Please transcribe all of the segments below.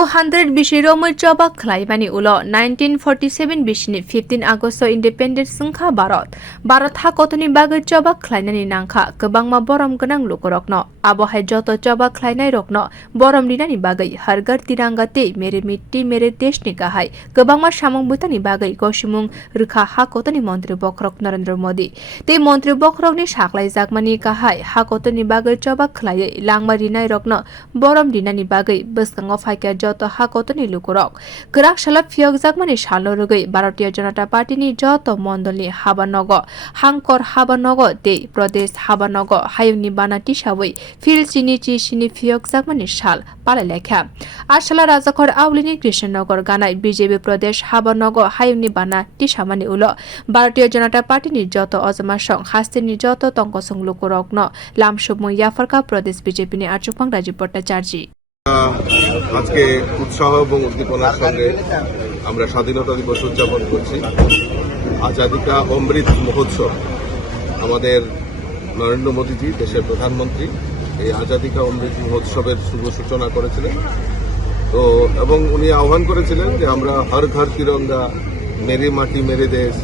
200 bisi romoi chobak khlaimani ulo 1947 bisini 15 Agosto independence sungkha Bharat ha kotoni bagai chobak khlainani nangkha kwbangma borom gonang lukorokno abohai joto chobak khlainai rokno borom dinani bagai hargar tiranga te mere mitti mere desh ni kahai kwbangma samung butani bagai gosimung rukha ha kotoni montri bokrok Narendra Modi te montri bokrok ni Phiyokjakmani kahai ha kotoni bagai chobak khlaiai langma rinai rokno borom dinani bagai bwskango phaikha joto ha kotoni lukorok Kwrak sala Phiyokjakmani salo rugui Bharatiya janata party ni joto mondolni haba nogo hangkor haba nogo te pradesh haba nogo hayung ni bana tisa fil sini Phiyokjakmani sal pale lekha asala rajakhor aguli krishnagar gana BJP pradesh haba nogo hayung ni bana tisa mani ulo Bharatiya janata party ni joto ojama song haste ni joto tangphang lukorok no lamsogmwng yapharkha pradesh BJP ni achugphang Rajib bhattacharjee আজকে উৎসাহ এবং উদ্দীপনার সঙ্গে আমরা স্বাধীনতা দিবস উদযাপন করছি। আজাদি কা অমৃত মহোৎসব আমাদের নরেন্দ্র মোদীজি দেশের প্রধানমন্ত্রী এই আজাদি কা অমৃত মহোৎসবের শুভ সূচনা করেছিলেন। তো এবং উনি আহ্বান করেছিলেন যে আমরা হর ঘর তিরঙ্গা মেরে মাটি মেরে দেশ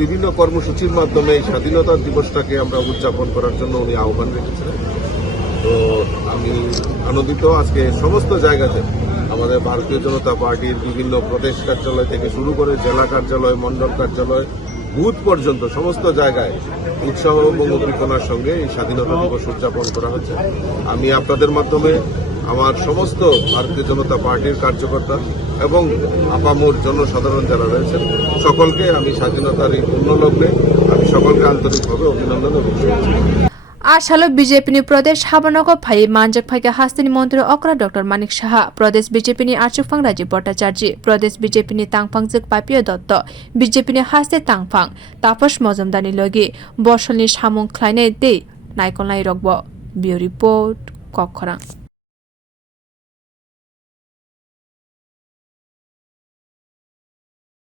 বিভিন্ন কর্মসূচির মাধ্যমে এই স্বাধীনতা দিবসটাকে আমরা উদযাপন করার জন্য উনি আহ্বান রেখেছিলেন। তো আমি আনন্দিত আজকে সমস্ত জায়গাতে আমাদের ভারতীয় জনতা পার্টির বিভিন্ন প্রদেশ কার্যালয় থেকে শুরু করে জেলা কার্যালয় মন্ডল কার্যালয় বুথ পর্যন্ত সমস্ত জায়গায় উৎসাহ এবং উদ্দীপনার সঙ্গে এই স্বাধীনতা দিবস উদযাপন করা হচ্ছে। আমি আপনাদের মাধ্যমে আমার সমস্ত ভারতীয় জনতা পার্টির কার্যকর্তা এবং আপামর জনসাধারণ যারা রয়েছেন সকলকে আমি স্বাধীনতার এই পূর্ণলগ্নে আমি সকলকে আন্তরিকভাবে অভিনন্দন এবং শুভেচ্ছা। Asalo BJP ni pradesh haba nogo phawi manjak phaikha haste ni montri okra Dr.Manik saha pradesh BJP ni achugphang Rajib bhattacharjee pradesh BJP ni tangphang Phiyokjak dotto BJP ni haste tangphang taposh mojumdar ni logi borsolni samung khlainai dei naikolnai rokbo bio report Kwrak